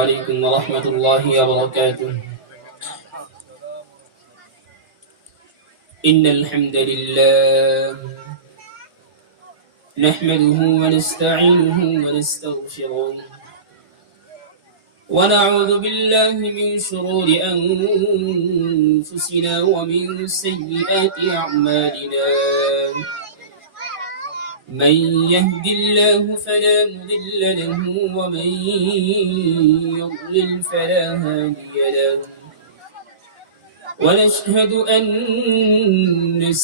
عليكم ورحمة الله وبركاته. إن الحمد لله نحمده ونستعينه ونستغفره ونعوذ بالله من شرور أنفسنا ومن سيئات أعمالنا. من يهد الله فلا مضل له ومن يضلل فلا هادي له. ونشهد أن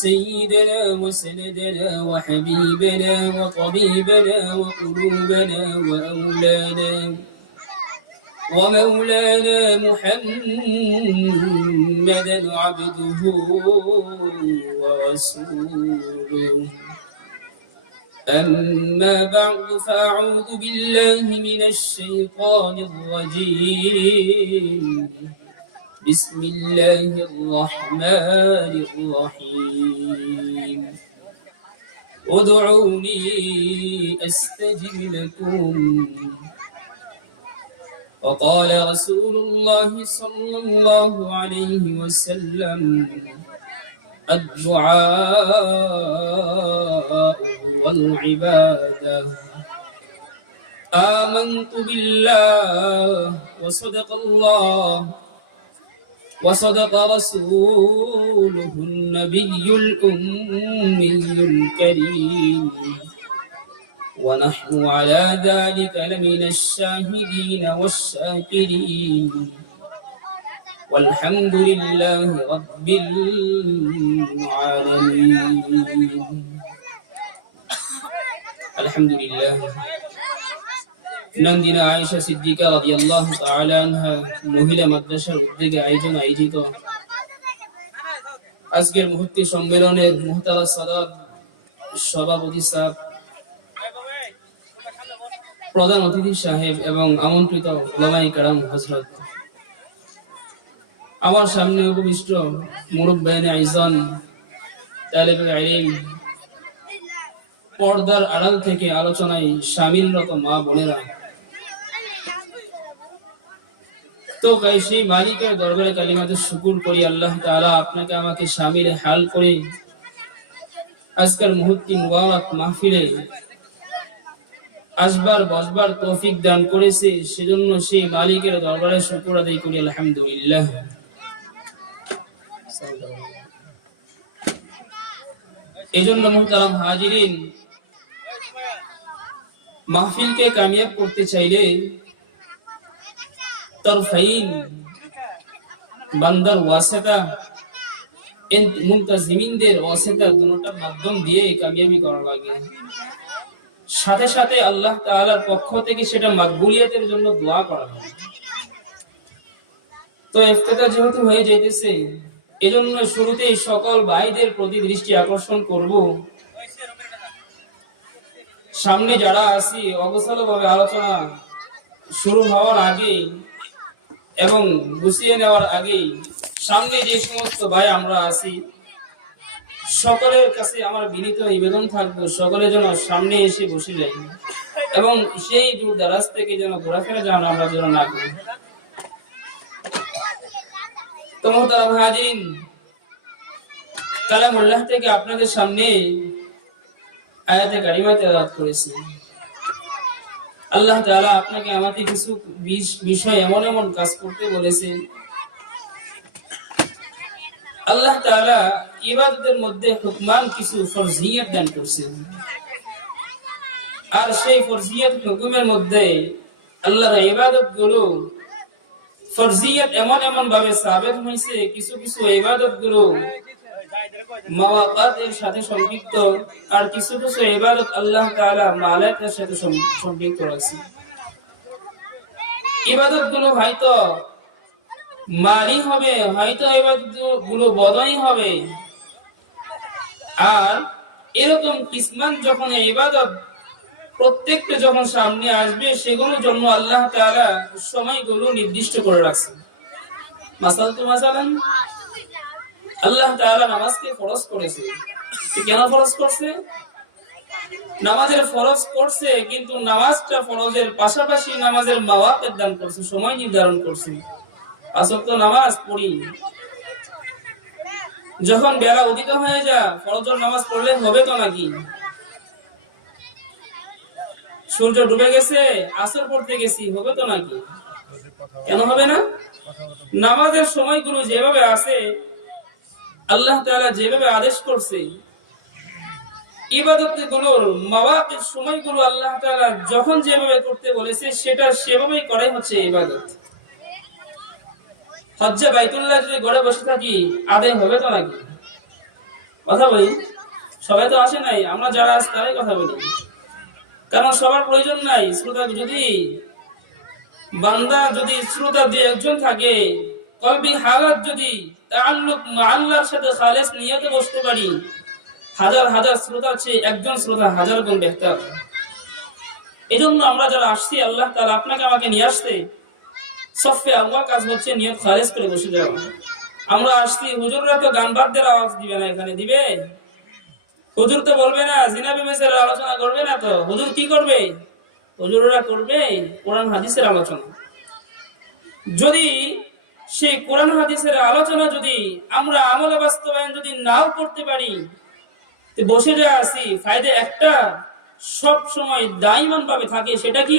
سيدنا وسندنا وحبيبنا وطبيبنا وقلوبنا ومولانا محمدا عبده ورسوله. أما بعد فأعوذ بالله من الشيطان الرجيم. بسم الله الرحمن الرحيم. ادعوني أستجب لكم. وقال رسول الله صلى الله عليه وسلم الدعاء والعبادة. آمنت بالله وصدق الله وصدق رسوله النبي الأمي الكريم، ونحن على ذلك لمن الشاهدين والشاكرين، والحمد لله رب العالمين. الحمد لله. নন্দিনা আয়েশা সিদ্দিকা রাদিয়াল্লাহু তাআলা আনহা মহিলা মাদ্রাসার উদ্যোগে আয়োজিত আজকের মুহূর্তে সম্মেলনের মুহতারাম সাদাত সভাপতি সাহেব, প্রধান অতিথি সাহেব এবং আমন্ত্রিত উলামায়ে কেরাম হযরত, আমার সামনে উপবিষ্ট মুরব্বিয়ানে আইজান, তালেবে ইলম, পর্দার আড়াল থেকে আলোচনায় শামিলরত মা বোনেরা, তো সেই মালিকের দরবারে কালিমাতে শুকর করি আল্লাহ তাআলা আপনাকে আমাকে শামিল হাল করে আজকের মুহূর্তে মুবারক মাহফিলে আসবার বসবার তৌফিক দান করেছে, সেজন্য সেই মালিকের দরবারে শুকর আদায় করি আলহামদুলিল্লাহ। এজন্য মুহতারাম হাজিরিন, মাহফিলকে কামিয়াব করতে চাইলে তরফাইন বান্দার ওয়াসিতা, মুনতাজিমিনদের ওয়াসিতা, দুটোটার মাধ্যম দিয়ে কামিয়াবি করা লাগে। সাথে সাথে আল্লাহ তাআলার পক্ষ থেকে সেটা মাকবুলিয়াতের জন্য দোয়া করা হয়। তো ইফতিতাহ যেহেতু হয়ে যাইতেছে, এজন্য শুরুতেই সকল ভাইদের প্রতি দৃষ্টি আকর্ষণ করব, সামনে যারা আছি অগোছালোভাবে আলোচনা শুরু হওয়ার আগে এবং গুছিয়ে নেওয়ার আগে সামনে যে সমস্ত ভাই আমরা আছি সকলের কাছে আমার বিনীত নিবেদন থাকবে, সকলে যেন সামনে এসে বসে যাই এবং সেই দূর দারাজ থেকে যেন ঘোরাফেরা যেন আমরা যেন না করি। তো মুহতারাম হাজিরিন, কালামুল্লাহ থেকে আপনাদের সামনে আয়াতে কারিমা তেলাওয়াত করেছি। আল্লাহ তাআলা আপনাকে আমাকে কিছু বিষয় এমন এমন কাজ করতে বলেছেন। আল্লাহ তাআলা ইবাদতের মধ্যে হুকমান কিছু ফরজিয়াত দান করেছেন, আর সেই ফরজিয়াত হুকুমের মধ্যে আল্লাহর ইবাদত গুলো ফরজিয়াত এমন এমন ভাবে সাবিত হয়েছে, কিছু কিছু ইবাদত গুলো মাওয়াকাতের সাথে সম্পৃক্ত, আর কিছু কিছু ইবাদত আল্লাহ তাআলা মালাতের সাথে সম্পৃক্ত আছে। ইবাদত গুলো হয়তো মালি হবে, হয়তো ইবাদত গুলো বদই হবে, আর এরকম কিসমান যখন ইবাদত প্রত্যেকটা যখন সামনে আসবে, সেগুলোর জন্য আল্লাহ তাআলা সময়গুলো নির্দিষ্ট করে রাখছেন। মাসালান আল্লাহ তাআলা নামাজকে ফরজ করেছে। কেন ফরজ করছে? নামাজের ফরজ করছে, কিন্তু নামাজটা ফরজের পাশাপাশি নামাজের মাওয়াকিত দান করছে, সময় নির্ধারণ করছে। পাঁচ ওয়াক্ত নামাজ পড়ি, যখন বেলা উদিত হয়ে যায় ফরজের নামাজ পড়লে হবে তো নাকি? সূর্য ডুবে গেছে আসর পড়তে গেছি, হবে তো নাকি? কেন হবে না? নামাজের সময়গুলো যেভাবে আছে, আল্লাহ তাআলা যেভাবে আদেশ করছে, ইবাদতগুলোর মাওয়াকিত সময়গুলো আল্লাহ তাআলা যখন যেভাবে করতে বলেছে সেটা সেভাবেই করাই হচ্ছে ইবাদত। হজ্জে বাইতুল্লাহ যদি ঘরে বসে থাকি আদায় হবে তো নাকি? কথা বলি, সবাই তো আসে নাই, আমরা যারা আছি তারাই কথা বলি, কারণ সবার প্রয়োজন নাই। শ্রোতা যদি বান্দা যদি শ্রোতা দুই একজন থাকে, কলবি হালাত যদি তাআল্লুক মা আল্লাহর সাথে খালেস নিয়তে বসতে পারি, হাজার হাজার শ্রোতার চেয়ে একজন শ্রোতা হাজার গুণ বেহতর। এজন্য আমরা যারা আসছি, আল্লাহ তাআলা আপনাকে আমাকে নিয়ে আসতে সফে আল্লাহ কাজ হচ্ছে নিয়ত খালেস করে বসে যাওয়া। আমরা আসছি, হুজুররা তো গান বাদ্যের আওয়াজ দিবে না, এখানে দিবে? হুজুর তো বলবে না, জিনা বিবেচের আলোচনা করবে না, তো হুজুর কি করবে? হুজুররা করবে কোরআন হাদিসের আলোচনা। যদি সেই কোরআন হাদিসের আলোচনা যদি আমরা আমলে বাস্তবায়ন যদি নাও করতে পারি, বসে যা আছি ফায়দা একটা সব সময় দাইমান ভাবে থাকে, সেটা কি?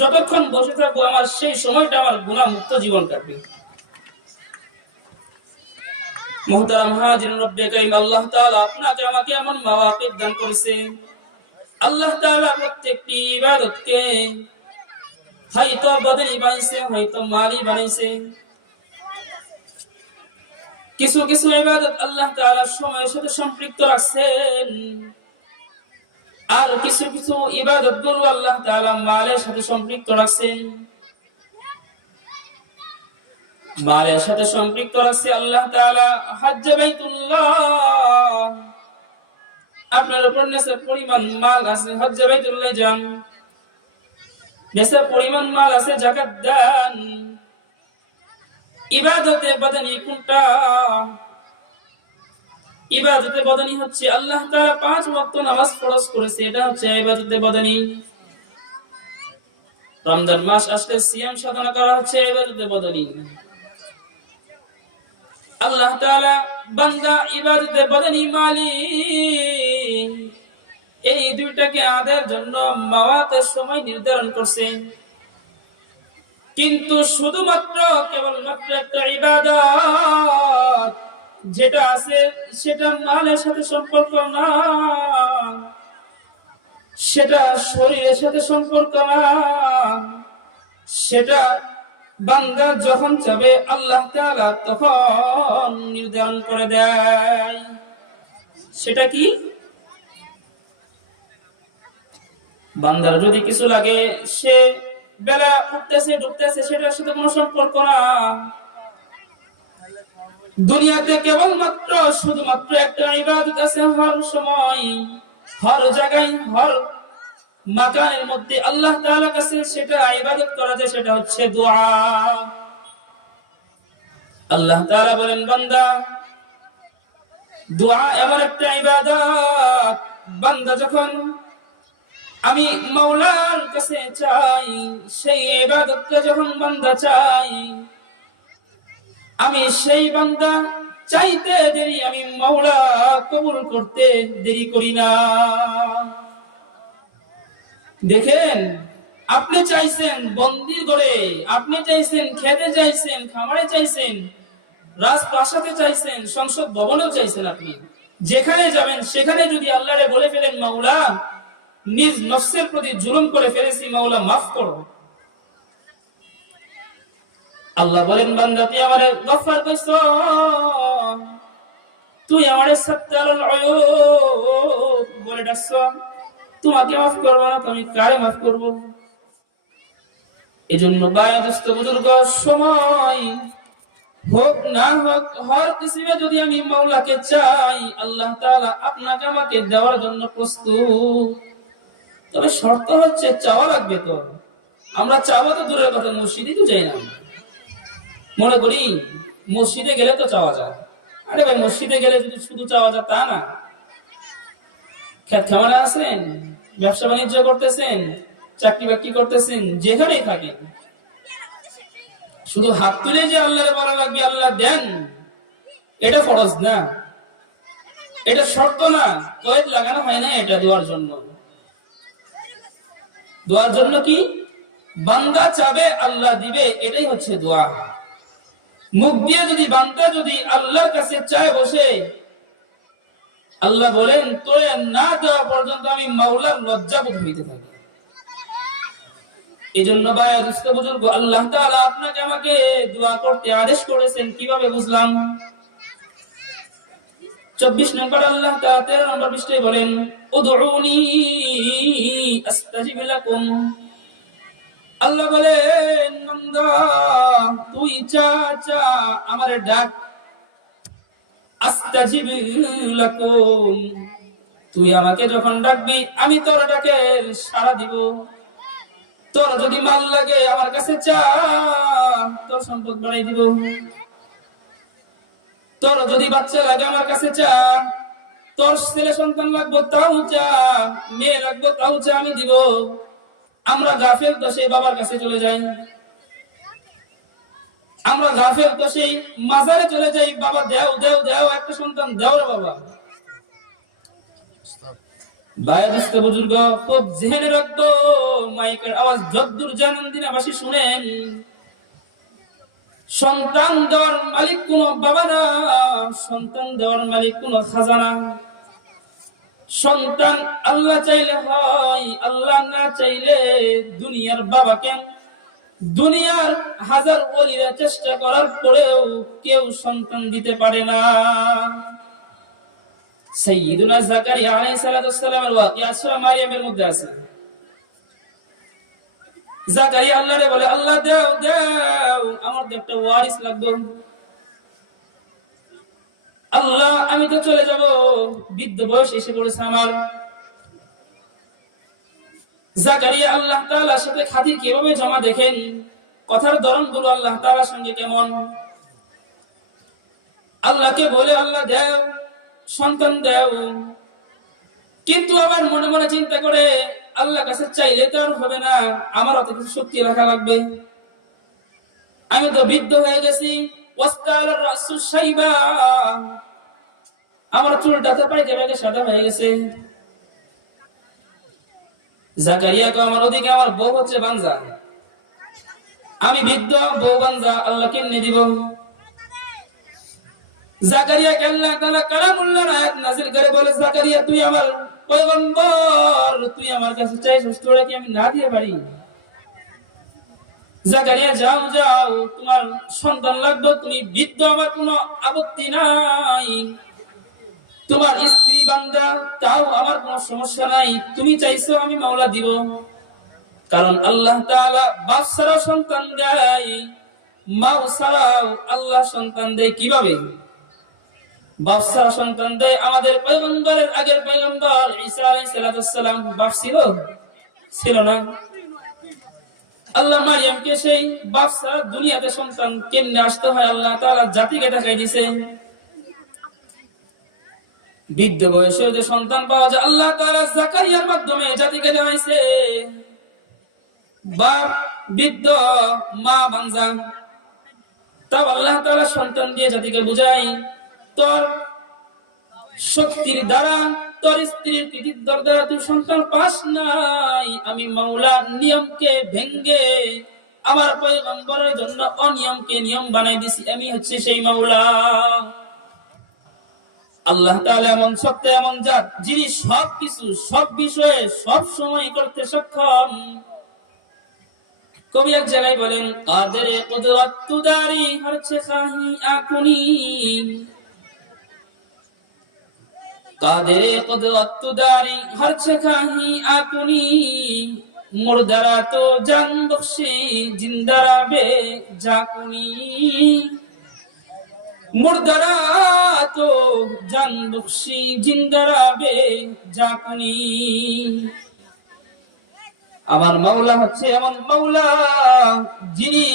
যতক্ষণ বসে থাকবো আমার সেই সময়টা আমার গুনাহ মুক্ত জীবন কাটবে। মুহতারাম হাজিরিন, রব্বে কারীম আল্লাহ তাআলা আপনাকে আমাকে এমন মাওয়াকিত দান করেছেন। আল্লাহ তাআলা প্রত্যেকটি ইবাদতকে হয়তো বদনি বানাইছে, হয়তো মালি বানাইছে। কিছু কিছু ইবাদত আল্লাহ তাআলা সময়ের সাথে সম্পৃক্ত রাখছেন, আর কিছু কিছু ইবাদত গুলো আল্লাহ তাআলা মালের সাথে সম্পৃক্ত রাখছেন। মালের সাথে সম্পৃক্ত রাখছে আল্লাহ তাআলা হজ্জে বাইতুল্লাহ। আপনার উপর নেশা পরিমাণ মাল আছে, হজ্জে বাইতুল্লাহ যান, নেশা পরিমাণ মাল আছে, যাকাত দান। ইবাদতে বদনি কোনটা? ইবাদতে বদনি হচ্ছে আল্লাহ তাআলা 5 ওয়াক্ত নামাজ ফরজ করেছে, এটা হচ্ছে ইবাদতে বদনি। রমজান মাস আসলে সিয়াম সাধনা করা হচ্ছে ইবাদতে বদনি। আল্লাহ তাআলা বান্দা ইবাদতে বদনি মালি, এই দুইটাকে আদায়ের জন্য মাওয়াকিত সময় নির্ধারণ করছে। কিন্তু শুধুমাত্র কেবলমাত্র একটা ইবাদত যেটা আছে সেটা মালের সাথে সম্পর্ক না, সেটা শরীরের সাথে সম্পর্ক না, সেটা বান্দা যখন চাবে আল্লাহ তাআলা তখন নির্ধারণ করে দেয়। সেটা কি? বান্দার যদি কিছু লাগে, সে বেলা উঠতেছে ডুবতেছে, সেটার সাথে কোনো সম্পর্ক না। দুনিয়াতে কেবলমাত্র শুধুমাত্র একটা ইবাদত আছে, হর সময় হর জায়গায় হর মাকানের মধ্যে আল্লাহ তাআলার কাছে সেটা ইবাদত করা যায়, সেটা হচ্ছে দোয়া। আল্লাহ তাআলা বলেন, বান্দা দোয়া এমন একটা ইবাদত, বান্দা যখন আমি মাওলার কাছে চাই, সেই ইবাদতটা যখন বান্দা চাই, আমি সেই বান্দা চাইতে দেরি আমি মাওলা কবুল করতে দেরি করি না। দেখেন, আপনি চাইছেন বন্দি করে, আপনি চাইছেন খেতে চাইছেন, খামারে চাইছেন, রাজপ্রাসাদে চাইছেন, সংসদ ভবনেও চাইছেন, আপনি যেখানে যাবেন সেখানে যদি আল্লাহরে বলে ফেলেন, মাওলা নিজ নফসের প্রতি জুলুম করে ফেলেছি, মাওলা মাফ করো, আল্লাহ বলেন, বান্দা তুই আমারে গফফার কইছো, তুই আমারে সাত্তারুল উয়ুব বলে ডাকছো, তোমাকে মাফ করবো না, তুমি কারে মাফ করবো? এজন্য বায়াদুস্ত বুজুর্গ, সময় হোক না হোক, হর কিসিমে যদি আমি মাওলাকে চাই, আল্লাহ তাআলা আপনাকে আমাকে দেওয়ার জন্য প্রস্তুত। তবে শর্ত হচ্ছে চাওয়া লাগবে। তো আমরা চাওয়া তো দূরের কথা, মসজিদে তো যাই না। মনে করি মসজিদে গেলে তো চাওয়া যায়। আরে ভাই, মসজিদে গেলে যদি শুধু চাওয়া যায় তা না, খেত খামারে আছেন, ব্যবসা বাণিজ্য করতেছেন, চাকরি বাকরি করতেছেন, যেখানেই থাকেন, শুধু হাত তুলে যে আল্লাহরে বলা লাগবে আল্লাহ দেন, এটা ফরজ না, এটা শর্ত না, কয়েদ লাগানো হয় না এটা দোয়ার জন্য। দোয়ার জন্য কি বান্দা চাবে আল্লাহ দিবে, এটাই হচ্ছে দোয়া। মুখ দিয়ে যদি বান্দা যদি আল্লাহর কাছে চায় বসে, আল্লাহ বলেন তোরে না দেওয়া পর্যন্ত আমি মাওলার লজ্জাবোধ হইতে থাকি। এই জন্য ভাই দুস্থ বুজুর্গ, আল্লাহ তাআলা আপনাকে আমাকে দোয়া করতে আদেশ করেছেন, কিভাবে বুঝলাম? 24 নম্বর আল্লাহ তাআলা 13 নম্বর পৃষ্ঠায় বলেন উদউনি আস্তাজিব লাকুম। আল্লাহ বলেন বান্দা তুই চা চা আমারে ডাক, আস্তাজিব লাকুম, তুই আমাকে যখন ডাকবি আমি তোর ডাকে সাড়া দিব। তোর যদি মাল লাগে আমার কাছে চা, তোর সম্পদ বাড়াই দিব। তোর যদি বাচ্চা লাগে আমার কাছে চা, তোর ছেলে সন্তান লাগবে তাও চা, মেয়ে লাগবে তাও চা, আমি দিব। আমরা গাফেল তো সেই বাবার কাছে চলে যাই, আমরা গাফেল তো সেই মাজারে চলে যাই, বাবা দেও দেও দেও, একটা সন্তান দেও রে বাবা। বায়াদিস্ত বুজুর্গ খুব জেনে রাখতো, মাইকের আওয়াজ যদ্দূর জানান দিনাবাসী শুনেন, সন্তান দেওয়ার মালিক কোন বাবা না, সন্তান দেওয়ার মালিক কোন খাজানা। সন্তান আল্লাহ চাইলে হয়, আল্লাহ না চাইলে দুনিয়ার বাবা কেন, দুনিয়ার হাজার ওলিরা চেষ্টা করার পরেও কেউ সন্তান দিতে পারে না। সাইয়্যিদুনা যাকারিয়া আলাইহিস সালাতু সালামের ওয়াকিয়া সূরা মারিয়ামের মধ্যে আছে। যাকারিয়া আল্লাহরে বলে আল্লাহ দাও দাও, আমার তো একটা ওয়ারিস লাগবে। আল্লাহ আমি তো চলে যাব, বৃদ্ধ বয়স এসে পড়েছে আমার। যাকারিয়া আল্লাহ তাআলার সাথে খাতির কিভাবে জমা দেখেন, কথার ধরনগুলো আল্লাহ তাআলার সঙ্গে কেমন। আল্লাহকে বলে আল্লাহ দাও, সন্তান দাও, কিন্তু আবার মনে মনে চিন্তা করে আল্লাহর কাছে চাইলে তো আর হবে না, আমার অত কিছু শক্তি রাখা লাগবে। আমি তো বৃদ্ধ হয়ে গেছি, ওয়াস্তালার রাসু শাইবা, আমার চুলটা তো পাইকে পাইকে সাদা হয়ে গেছে। যাকারিয়াকে আমার ওদিকে আমার বউ হচ্ছে বানজা, আমি বৃদ্ধ, বউ বানজা, আল্লাহ কেমনে দিব? যাকারিয়াকে আল্লাহ তাআলা কালামুল্লাহর আয়াত নাযিল করে বলে যাকারিয়া তুই আমার পয়গম্বর, তুই আমার কাছে চাইছিস, তোরা কি আমি না দিয়ে পারি? যাকারিয়া যাও যাও, তোমার সন্তান লাগবে, তুমি বৃদ্ধ, আমার কোনো আপত্তি নাই। তোমার স্ত্রী বান্দা, তাও আমার কোনো সমস্যা নাই, তুমি চাইছো আমি মাওলা দিব। কারণ আল্লাহ তাআলা বাপ ছাড়াও সন্তান দেয়, মা ছাড়াও আল্লাহ সন্তান দেয়। কিভাবে? বাপ ছাড়া সন্তান দেয়। আমাদের পয়গম্বরের আগের পয়গম্বর ঈসা আলাইহিস সালাম বাপ ছিল না। আল্লাহ মারিয়ামকে সেই বাপ ছাড়া দুনিয়াতে সন্তান কেমনে আসতে হয় আল্লাহ তাআলা জাতিকে দেখাই দিয়েছে। বৃদ্ধ বয়সে যে সন্তান পাওয়া যায় আল্লাহ তাআলা যাকারিয়ার মাধ্যমে জাতিকে দেখাইছে। বাপ বৃদ্ধ, মা বানজা, তাও আল্লাহ তাআলা সন্তান দিয়ে জাতিকে বুঝাই তোর শক্তির দ্বারা, তোর স্ত্রীর কৃতিত্বের দ্বারা তুই সন্তান পাস নাই। আমি মাওলা নিয়মকে ভেঙ্গে আমার পয়গম্বরের জন্য অনিয়মকে নিয়ম বানাই দিছি, আমি হচ্ছে সেই মাওলা। আল্লাহ তাআলা এমন সত্য, এমন জাত, যিনি সবকিছু সব বিষয়ে সব সময় করতে সক্ষম। কবি এক জায়গায় বলেন কাদেরে কুদরত তুদারি হরছে খাহি আকুনি, কাদেরে কুদরত তুদারি হরছে খাহি আকুনি, মুর্দারা তো জান বখশি জিন্দারা বে জাকুনি, মুর্দারা তো জান বখশি জিন্দারা বে জাকুনি। আমার মাওলা হচ্ছে এমন মাওলা যিনি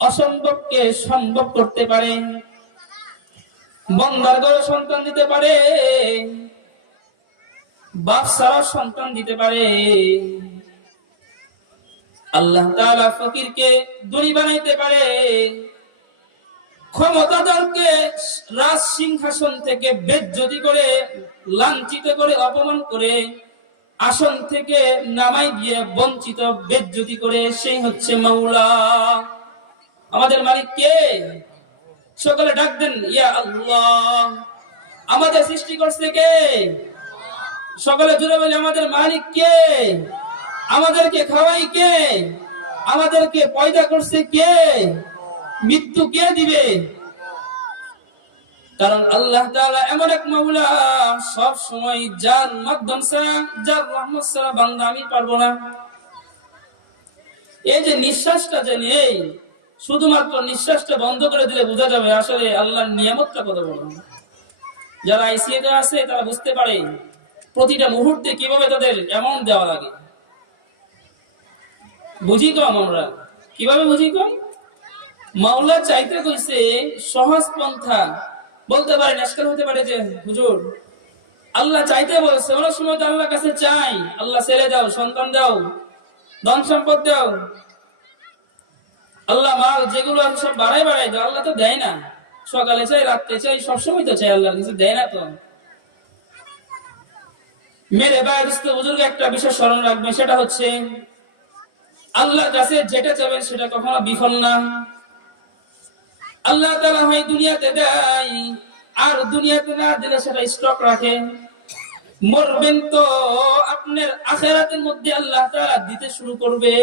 অসম্ভবকে সম্ভব করতে পারে, বান্দার ঘরে সন্তান দিতে পারে। বাপ সারা সন্তান দিতে পারে। আল্লাহ তাআলা ফকিরকে ধনী বানাইতে পারে, ক্ষমতাধরকে রাজ সিংহাসন থেকে বেজ্জতি করে, লাঞ্ছিত করে, অপমান করে আসন থেকে নামাই দিয়ে বঞ্চিত বেজ্জতি করে, সেই হচ্ছে মাওলা। আমাদের মালিক কে? সকলে ডাক দেন ইয়া আল্লাহ। আমাদের সৃষ্টি করছে কে? সকলে জুড়ে বলে আমাদের মালিক কে? আমাদেরকে খাওয়াই কে? আমাদেরকে পয়দা করছে কে? মৃত্যু কে দিবে? কারণ আল্লাহ তাআলা এমন এক মাওলা, সব সময় যার মাধ্যম ছাড়া, যার রহমত ছাড়া বান্দা আমি পারবো না। এই যে নিঃশ্বাসটা যে নেই, শুধুমাত্র নিঃশ্বাসটা বন্ধ করে দিলে বোঝা যাবে আসলে আল্লাহর নিয়ামতটা কত বড়। যারা আইসিইউতে আছে তারা বুঝতে পারে প্রতিটা মুহূর্তে কিভাবে তাদের অ্যামাউন্ট দেওয়া লাগে। বুঝি কম আমরা, কিভাবে বুঝি কম? মাওলা চাইতে কইছে সহজ পন্থা। বলতে পারেন আজকাল হতে পারে যে হুজুর আল্লাহ চাইতে বলছে, অনেক সময় তো আল্লাহর কাছে চাই, আল্লাহ ছেলে দাও, সন্তান দাও, ধন সম্পদ দাও, আল্লাহ মাল যেগুলো আছে সব বাড়াই বাড়াই দাও। আল্লাহ তো দেয় না, সকালে চাই, রাত্রে চাই, সবসময় তো চাই, আল্লাহর কিছু দেয় না। তো মেরে ভাই বুজুর্গ একটা বিষয় স্মরণ রাখবে, সেটা হচ্ছে আল্লাহর কাছে যেটা চাবেন সেটা কখনো বিফল না। আল্লাহ তাআলা হয় দুনিয়াতে দেয়, আর দুনিয়াতে না দিলে সেটা স্টক রাখে। মরবেন তো আপনার আখিরাতের মধ্যে আল্লাহ তাআলা দিতে শুরু করবে।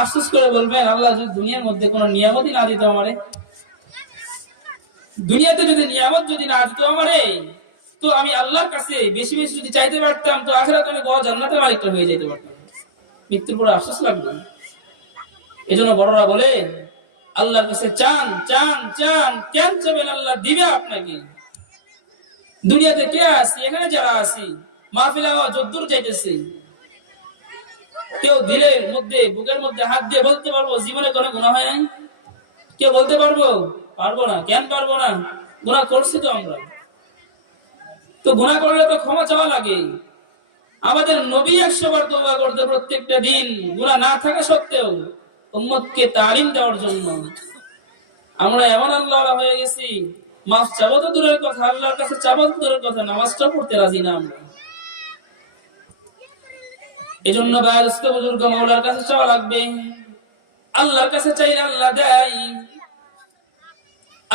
আফসোস করে বলবেন আল্লাহ যদি দুনিয়ার মধ্যে কোনো নিয়ামতই না দিত আমারে, দুনিয়াতে যদি নিয়ামত যদি না দিত আমারে, তো আমি আল্লাহর কাছে বেশি বেশি যদি চাইতে পারতাম, তো আখিরাতে আমি বড় জান্নাতের মালিক হয়ে যেতে পারতাম। মৃত্যুর পরে আফসোস লাগবে। এজন্য বড়রা বলে আল্লাহর কাছে চান চান চান। কেন চাবেন? আল্লাহ দিবে আপনাকে। দুনিয়াতে কে আসি, এখানে যারা আসি মাহফিলে যদ্দূর চাইতেছি, কেউ দিলের মধ্যে, বুকের মধ্যে হাত দিয়ে বলতে পারবো জীবনে কোনো গুনাহ হয় নাই? কেউ বলতে পারবো? পারবো না। কেন পারবো না? গুনাহ করছি তো আমরা। তো গুনাহ করলে তো ক্ষমা চাওয়া লাগে। আমাদের নবী 100 বার তওবা করতে প্রত্যেকটা দিন, গুনাহ না থাকা সত্ত্বেও উম্মতকে তালিম দেওয়ার জন্য। আমরা এমন আল্লাহ হয়ে গেছি, মাফ চাবো তো দূরের কথা, আল্লাহর কাছে চাবো তো দূরের কথা, নামাজটা পড়তে রাজি না আমরা। এজন্য বয়স্ক বুজুর্গ মাওলার কাছে চাওয়া লাগবে। আল্লাহর কাছে চাইলে আল্লাহ দেয়।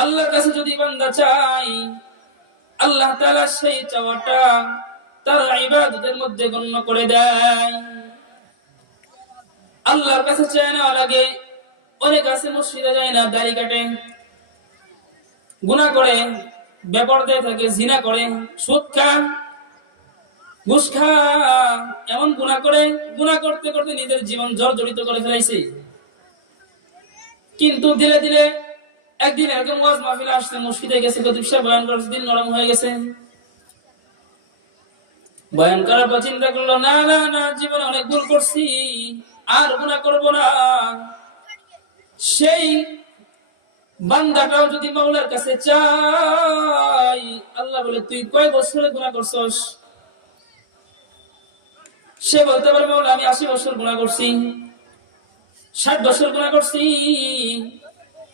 আল্লাহর কাছে যদি বান্দা চাই, আল্লাহ তাআলা সেই চাওয়াটা তার ইবাদতের মধ্যে গণ্য করে দেয়। আল্লাহর কাছে চায় না লাগে। অনেক আছে মসজিদে যায় না, দাড়ি কাটে, গুনাহ করে, বেপরদায় থাকে, জিনা করে, সুদ খায়, ঘুষ খায়, এমন গুনাহ করে, গুনাহ করতে করতে নিজের জীবন জর্জরিত করে ফেলাইছে। কিন্তু ধীরে ধীরে একদিন এরকম ওয়াজ মাহফিলে আসছে, মসজিদে গেছে, খতিব সাহেব বয়ান করার দিন নরম হয়ে গেছে। বয়ান করার পর চিন্তা করলো, না না না, জীবনে অনেক ভুল করছি, আর গুনাহ করব না। সেই বান্দাটাও যদি মাওলার কাছে চাই, আল্লাহ বলে তুই কয় বছরে গুনাহ করছস? সে বলতে পারে মাওলা আমি 80 বছর গুনাহ করছি, 60 বছর গুনাহ করছি।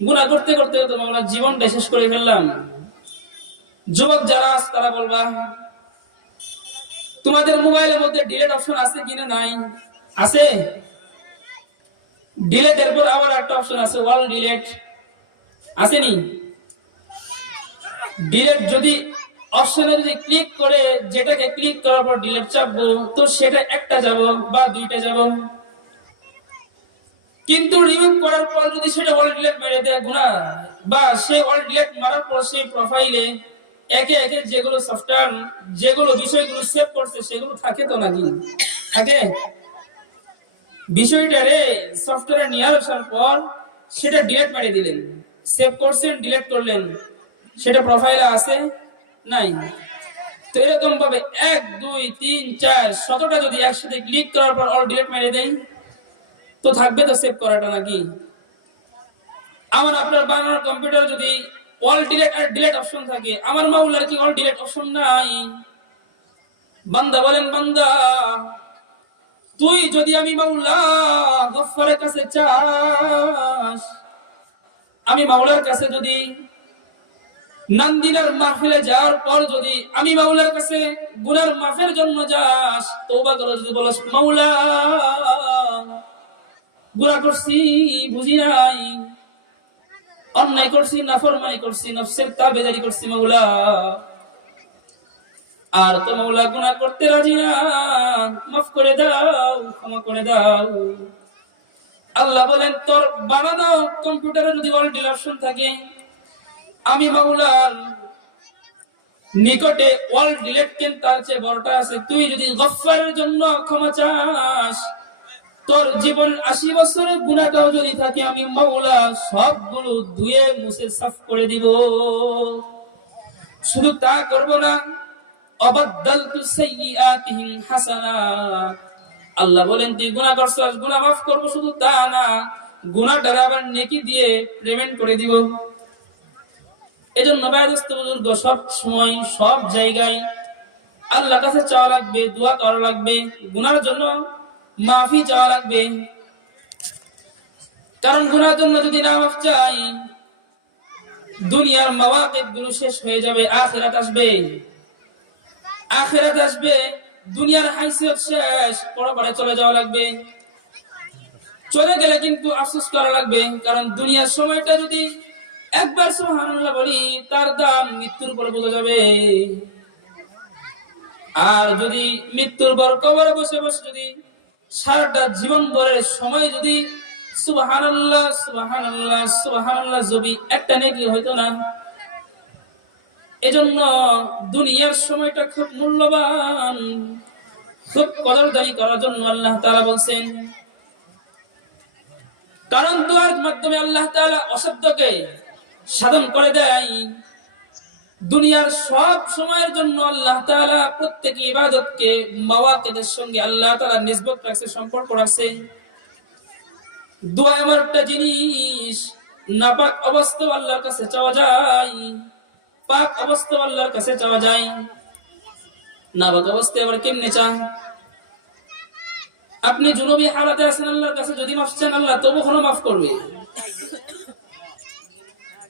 গুনাহ করতে করতে তো মাওলা জীবনটা শেষ করে ফেললাম। যুবক যারা আছে তারা বলবা তোমাদের মোবাইলের মধ্যে ডিলিট অপশন আছে কিনা? নাই। আছে? ডিলিট এর পর আবার একটা অপশন আছে, অল ডিলিট, আসেনি? ডিলিট যদি অপশনে যদি ক্লিক করে, যেটাকে ক্লিক করার পর ডিলিট চাপবো, তো সেটা একটা যাব বা দুইটা যাব। কিন্তু রিমুভ করার পর যদি সেটা অল ডিলিট মেরে দেয় গুনাহ, বা সে অল ডিলিট মারার পর সেই প্রোফাইলে একে একে যেগুলো সফটওয়্যার, যেগুলো বিষয়গুলো সেভ করছে সেগুলো থাকে তো নাকি? থাকে। বিষয়টারে সফটওয়্যারে নিয়ে আসার পর সেটা ডিলিট মেরে দিলেন, সেভ করছেন, ডিলিট করলেন, সেটা প্রোফাইলে আছে? নাই। তো এরকম ভাবে 1 2 3 4 শতটা যদি একসাথে ক্লিক করার পর অল ডিলিট মেরে দেই, তো থাকবে তো সেভ করাটা নাকি? আমার আপনার বাংলার কম্পিউটার যদি অল ডিলিট আর ডিলিট অপশন থাকে, আমার মাওলার কি অল ডিলিট অপশন নাই? বান্দা বলেন, বান্দা তুই যদি আমি মাওলা গফফারের কাছে চাস, আমি মাওলার কাছে যদি নান্দিনার মাহফিলে যাওয়ার পর যদি আমি মাওলার কাছে গুনার মাফের জন্য যাস, তওবা করে যদি বলস মাওলা গুনাহ করছি, বুঝি নাই, অন্যায় করছি, নাফরমানি করছি, নফসের তাবেদারি করছি মাওলা, আর তো মাওলা গুনাহ করতে রাজি না, মাফ করে দাও, ক্ষমা করে দাও। আল্লাহ বলেন, তোর বানানো কম্পিউটারে যদি অল ডিলিট অপশন থাকে, আমি মাওলার নিকটে অল ডিলিট কেন তার চেয়ে বড়টা আছে। তুই যদি গফফারের জন্য ক্ষমা চাস, তোর জীবন 80 বছরের গুনাহটাও যদি থাকে, আমি মাওলা সবগুলো ধুয়ে মুছে সাফ করে দিব। শুধু তা করব না, আবাদদালতু সাইয়্যাতিহিম হাসানাত। আল্লাহ বলেন, তুই গুনাহ করছস, গুনাহ মাফ করব, শুধু তা না, গুনাহটার আবার নেকি দিয়ে পেমেন্ট করে দিব। এজন্য বায়দস্ত বুজুর্গ সব সময় সব জায়গায় আল্লাহর কাছে চাওয়া লাগবে, দোয়া করা লাগবে, গুনার জন্য মাফি চাওয়া লাগবে। কারণ গুনার জন্য যদি না মাফ চাই, দুনিয়ার মাওয়াকিত গুলো শেষ হয়ে যাবে, আখিরাত আসবে, আখিরাত আসবে, দুনিয়ার হাইসিয়ত শেষ, পরপারে চলে যাওয়া লাগবে। চলে গেলে কিন্তু আফসোস করা লাগবে, কারণ দুনিয়ার সময়টা যদি একবার সুবহানাল্লাহ বলি, তার দাম মৃত্যুর পর বোঝা যাবে। আর যদি মৃত্যুর পর কবরে বসে বসে যদি সারাটা জীবন ভরের সময় যদি সুবহানাল্লাহ সুবহানাল্লাহ সুবহানাল্লাহ জবি একটা নেকি হইতো না। এজন্য দুনিয়ার সময়টা খুব মূল্যবান, খুব কদরদারি করার জন্য আল্লাহ তাআলা বলছেন। কারণ দুয়ার মাধ্যমে আল্লাহ তাআলা অসাধ্যকে সাধন করে দেয়। দুনিয়ার সব সময়ের জন্য আল্লাহ তাআলা প্রত্যেক ইবাদতকে মাওয়াকিদের সঙ্গে আল্লাহ তাআলা নিসবত রাখছে, সম্পর্ক রাখছে। দোয়া এমন একটা জিনিস, নাপাক অবস্থাও আল্লাহর কাছে চাওয়া যায়, পাক অবস্থাও আল্লাহর কাছে চাওয়া যায়। নাপাক অবস্থায় আবার কেমনে চান? আপনি জুনুবি হালাতে আছেন, আল্লাহর কাছে যদি মাফ চান, আল্লাহ তবু কোনো মাফ করবে।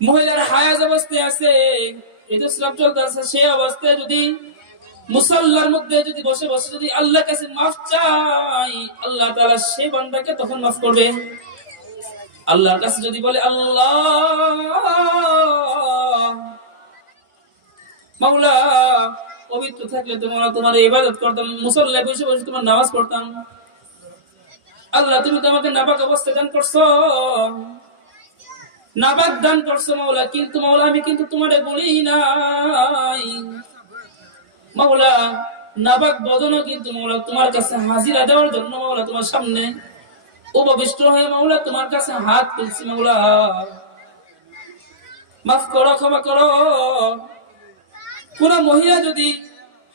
মহিলার হায়াজ অবস্থায় আছে, ঋতুস্রাব চলতেছে, সেই অবস্থায় যদি মুসাল্লার মধ্যে যদি বসে বসে যদি আল্লাহর কাছে মাফ চাই, আল্লাহ তাআলা সেই বান্দাকে তখন মাফ করবে। আল্লাহর কাছে যদি বলে, আল্লাহ মাওলা পবিত্র থাকলে তোমার ইবাদত করতাম, মুসাল্লায় বসে বসে তোমার নামাজ পড়তাম, আল্লাহ তুমি তো আমাকে নাপাক অবস্থা দান করছো, নাপাক দান করছো মাওলা, কিন্তু মাওলা আমি কিন্তু তোমারে বলি নাই মাওলা, নাপাক বদনও কিন্তু মাওলা তোমার কাছে হাজিরা দেওয়ার জন্য মাওলা তোমার সামনে উপবিষ্ট হয়ে মাওলা তোমার কাছে হাত তুলছি, মাওলা মাফ করো, ক্ষমা করো। কোন মহিলা যদি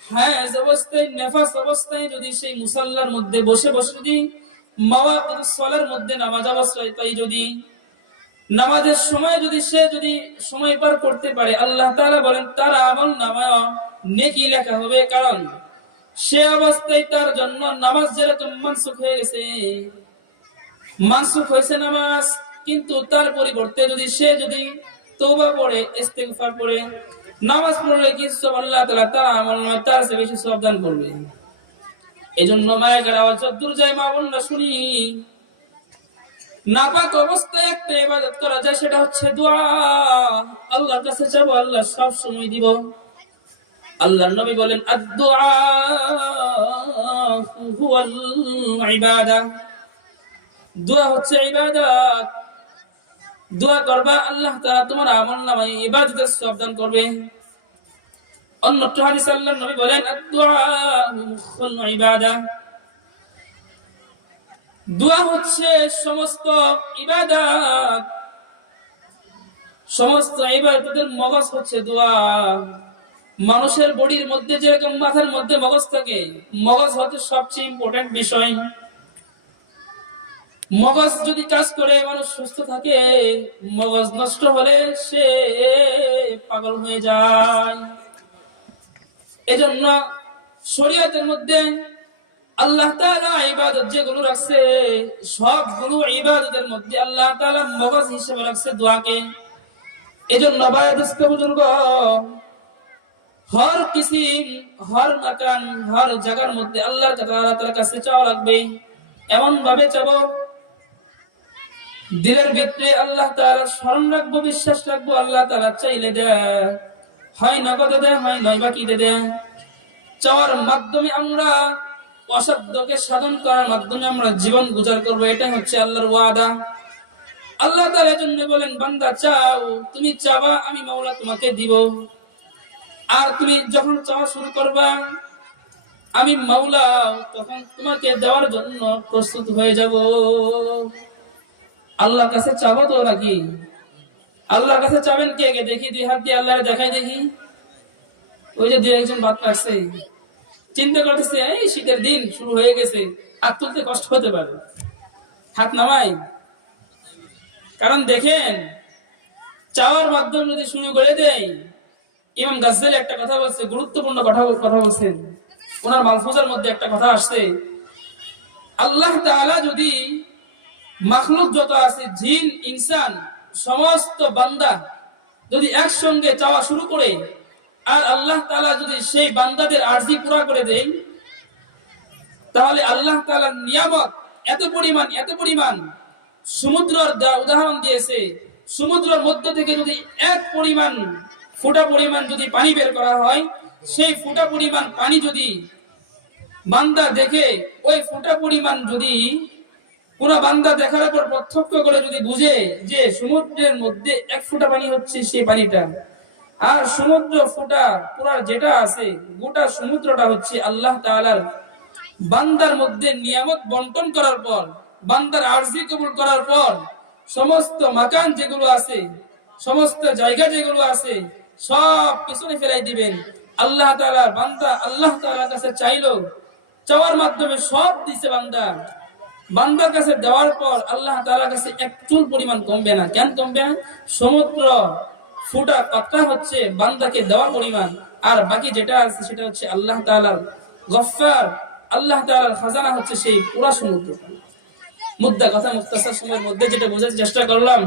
হায়াজ অবস্থায়, নেফাস অবস্থায় যদি সেই মুসাল্লার মধ্যে বসে বসে যদি মাওয়াকিতুস সালার মধ্যে নামাজ অবস্থায় তাই যদি নামাজের সময় যদি সে যদি সময় পার করতে পারে, আল্লাহ তাআলা বলেন তার আমল নামায় নেকি লেখা হবে। কারণ সে অবস্থায় তার জন্য নামাজ যেরকম মানসুখ হয়ে গেছে, মানসুখ হয়েছে নামাজ, কিন্তু তার পরিবর্তে যদি সে যদি তওবা পড়ে, ইস্তিগফার পড়ে নামাজ পড়লে কি সব আল্লাহ তাআলা তার আমল নামায় তার চেয়ে বেশি সওয়াব দান করবে। এজন্য মায়ের আওয়াজ দূর যায়, মা বোনরা শুনি, নাপাক অবস্থায় একটা ইবাদত করা যায়, সেটা হচ্ছে দোয়া। আল্লাহর কাছে চাবো, আল্লাহ সব সময় দিব। আল্লাহর নবী বলেন, আদ-দুআ হুয়াল ইবাদা, দোয়া হচ্ছে ইবাদত। দোয়া করবা, আল্লাহ তাআলা তোমার আমলনামায় ইবাদতের সওয়াব দান করবে। অন্য হাদিসে আল্লাহর নবী বলেন, আদ-দুআ মুখুল ইবাদা, দোয়া হচ্ছে সমস্ত ইবাদত, সমস্ত ইবাদতের মগজ হচ্ছে দোয়া। মানুষের বডির মধ্যে যেরকম মাথার মধ্যে মগজ থাকে, মগজ হচ্ছে সবচেয়ে ইম্পর্টেন্ট বিষয়। মগজ যদি কাজ করে মানুষ সুস্থ থাকে, মগজ নষ্ট হলে সে পাগল হয়ে যায়। এজন্য শরীয়তের মধ্যে আল্লাহ তাআলা ইবাদত যেগুলো রাখছে সবগুলো ইবাদতের মধ্যে আল্লাহ তাআলা মগজ হিসেবে রাখছে দোয়াকে। এজন্য ভাই দোস্ত বুজুর্গ, হর কিসিম হর মাকান হর জায়গার মধ্যে আল্লাহর তাআলার কাছে চাওয়া লাগবে। এমন ভাবে চাবো দিলের ভিতরে আল্লাহ তাআলার স্মরণ রাখবো, বিশ্বাস রাখবো আল্লাহ তাআলা চাইলে দেয়, হয় নগদে দেয়, হয় নয়বা কি দেয়। চাওয়ার মাধ্যমে আমরা অসাধ্যকে সাধন করার মাধ্যমে আমরা জীবন গুজার করবো, এটাই হচ্ছে আল্লাহর ওয়াদা। আল্লাহ তাআলা জন্য বলেন, বান্দা চাও, তুমি চাবা আমি মাওলা তোমাকে দিব। আর তুমি যখন চাওয়া শুরু করবা আমি মাওলা তখন তোমাকে দেওয়ার জন্য প্রস্তুত হয়ে যাব। আল্লাহর কাছে চাবো তো নাকি? আল্লাহর কাছে চাবেন কে কে দেখি, দুই হাত দিয়ে আল্লাহর দেখাই দেখি। ওই যে দুই একজন বাদ পাচ্ছে, চিন্তা করতেছে এই শীতের দিন শুরু হয়ে গেছে, হাত তুলতে কষ্ট হতে পারে, হাত নামাই। কারণ দেখেন, চাওয়ার মাধ্যমে যদি শুরু করে দেয়, ইমাম গাজ্জালি একটা কথা বলছে, গুরুত্বপূর্ণ কথা বলছেন। ওনার মালফুজের মধ্যে একটা কথা আসছে, আল্লাহ তাআলা যদি মাখলুক যত আছে জিন ইনসান সমস্ত বান্দা যদি একসঙ্গে চাওয়া শুরু করে আর আল্লাহ তাআলা যদি সেই বান্দাদের আরজি পুরা করে দেয়, তাহলে আল্লাহ তাআলার নিয়ামত এত পরিমাণ সমুদ্রের উদাহরণ দিয়েছে। সমুদ্রের মধ্য থেকে যদি এক ফুটা পরিমাণ যদি পানি বের করা হয়, সেই ফুটা পরিমাণ পানি যদি বান্দা দেখে, ওই ফুটা পরিমাণ যদি পুরো বান্দা দেখার পর প্রত্যক্ষ করে যদি বুঝে যে সমুদ্রের মধ্যে এক ফুটা পানি হচ্ছে সেই পানিটা, আর সমুদ্র ফুটা পুরা যেটা আছে গোটা সমুদ্রটা হচ্ছে আল্লাহ তাআলার বান্দার মধ্যে নিয়ামত বন্টন করার পর, বান্দার আরজি কবুল করার পর সমস্ত মাকান যেগুলো আছে, সমস্ত জায়গা যেগুলো আছে সব পিছনে ফেলাই দিবেন। আল্লাহ তাআলা বান্দা আল্লাহ তাআলার কাছে চাইলো, চাওয়ার মাধ্যমে সব দিছে বান্দার কাছে দেওয়ার পর আল্লাহ তাআলার কাছে এক চুল পরিমাণ কমবে না। কেন কমবে? সমুদ্র ফুটা পাত্রা হচ্ছে বান্দাকে দেওয়া পরিমাণ, আর বাকি যেটা আছে সেটা হচ্ছে আল্লাহ তাআলার গফফার, আল্লাহ তাআলার খাজানা হচ্ছে সেই পুরা সমুদ্র। মুদ্দা কথা মুখতাসার সময়ের মধ্যে যেটা বোঝার চেষ্টা করলাম,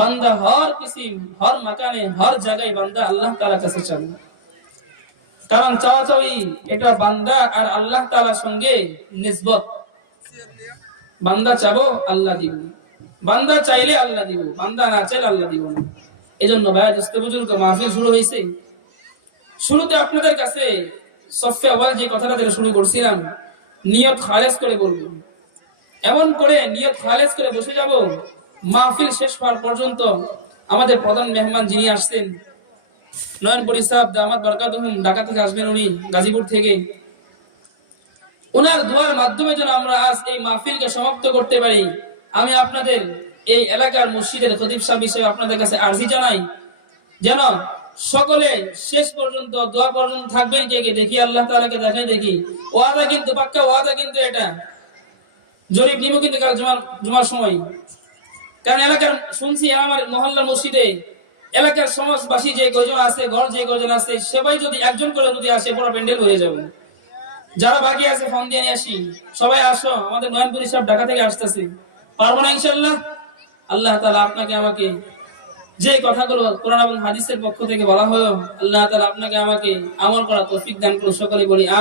বান্দা হর কিসিম হর মাকানে হর জায়গায় বান্দা আল্লাহ তাআলার কাছে চাবে। কারণ চাওয়াচাওয়ি এটা বান্দা আর আল্লাহ তাআলার সঙ্গে নিসবত। বান্দা চাবো আল্লাহ দিব, বান্দা চাইলে আল্লাহ দিব, বান্দা না চাইলে আল্লাহ দিব না। এজন্য ভাই দোস্ত বুজুর্গ, মাহফিল শুরু হয়েছে। শুরুতে আপনাদের কাছে সফে আওয়াল যে কথাটা থেকে শুরু করছিলাম, নিয়ত খালেস করে বলবো, এমন করে নিয়ত খালেস করে বসে যাব, মাহফিল শেষ হওয়ার পর্যন্ত। আমাদের প্রধান মেহমান যিনি আসছেন, নয়নপুরি সাহেব দামাত বরকাতুহুম, ঢাকা থেকে আসবেন উনি, গাজীপুর থেকে। ওনার দোয়ার মাধ্যমে যেন আমরা আজ এই মাহফিলকে সমাপ্ত করতে পারি, আমি আপনাদের এই এলাকার মসজিদের খতিব সাহেব হিসেবে আপনাদের কাছে আরজি জানাই, যেন সকলে শেষ পর্যন্ত দোয়া পর্যন্ত থাকবেন। কে কে দেখি, আল্লাহ তাআলাকে দেখাই দেখি। ওয়াদা কিন্তু পাক্কা ওয়াদা, কিন্তু এটা জরিপ নিব কিন্তু কাল জুমার সময়। কারণ এলাকার শুনছি আমার মহল্লার মসজিদে এলাকার সমাজবাসী যে কয়জন আছে, ঘর যে কয়জন আছে, সবাই যদি একজন করে যদি আসে পুরো প্যান্ডেল হয়ে যাবে। যারা বাকি আছে ফোন দিয়ে নিয়ে আসি, সবাই আসো, আমাদের নয়নপুরি সাহেব ঢাকা থেকে আসতেছে, পারবো না ইনশাআল্লাহ। আল্লাহ তাআলা আপনাকে আমাকে যে কথাগুলো কোরআন এবং হাদিসের পক্ষ থেকে বলা হলো, আল্লাহ তাআলা আপনাকে আমাকে আমল করার তৌফিক দান করুন। সকলে বলি আমিন।